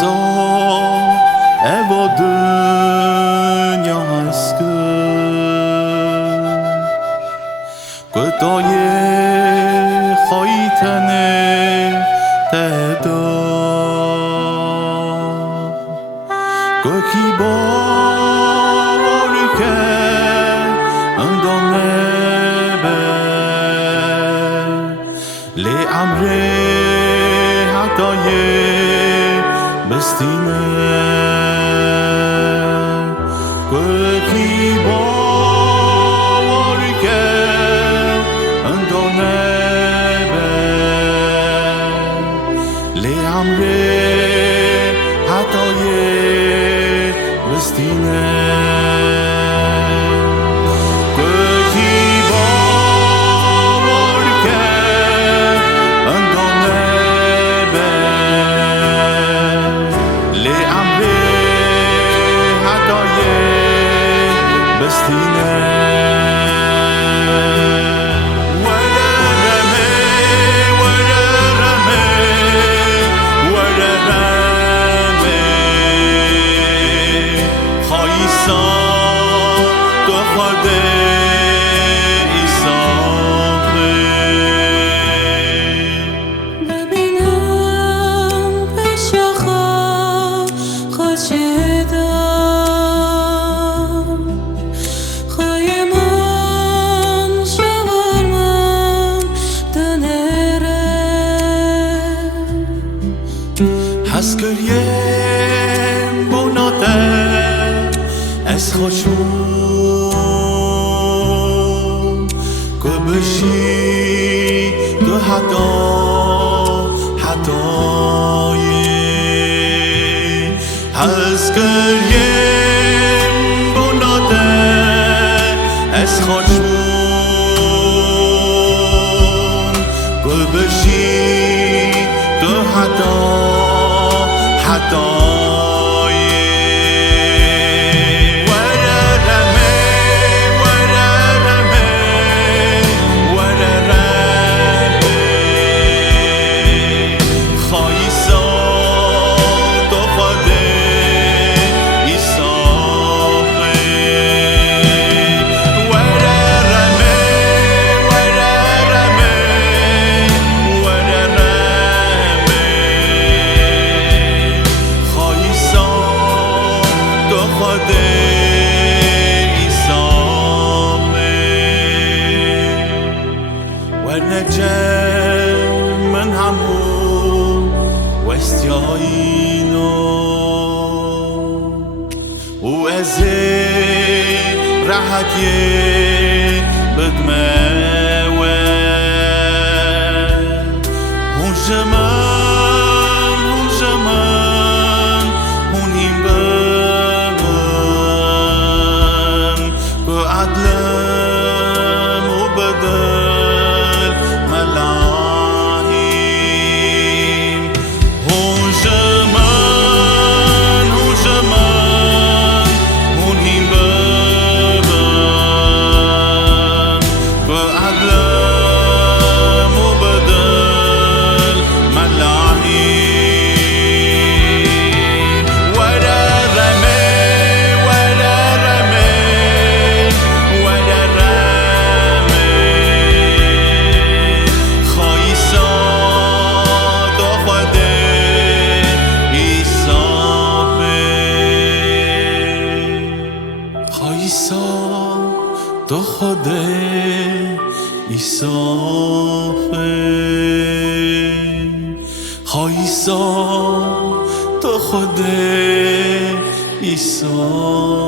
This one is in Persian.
Sol evo dünyaskı Gıdayı haytene teda Göki borke andone be Le amre hataye Bestine Göki borke andone be Le amre hataye Bestine Haskıriem bonate es خوشم کبشی تو حتای Haskıriem bonate es خوشم کبشی تو حتای ونجم من همون وستیاینو و از راحتی بدمه و هون زمان هونیم بمن به عدلم و بدل تو خود ایصافه خایسا تو خود ایصافه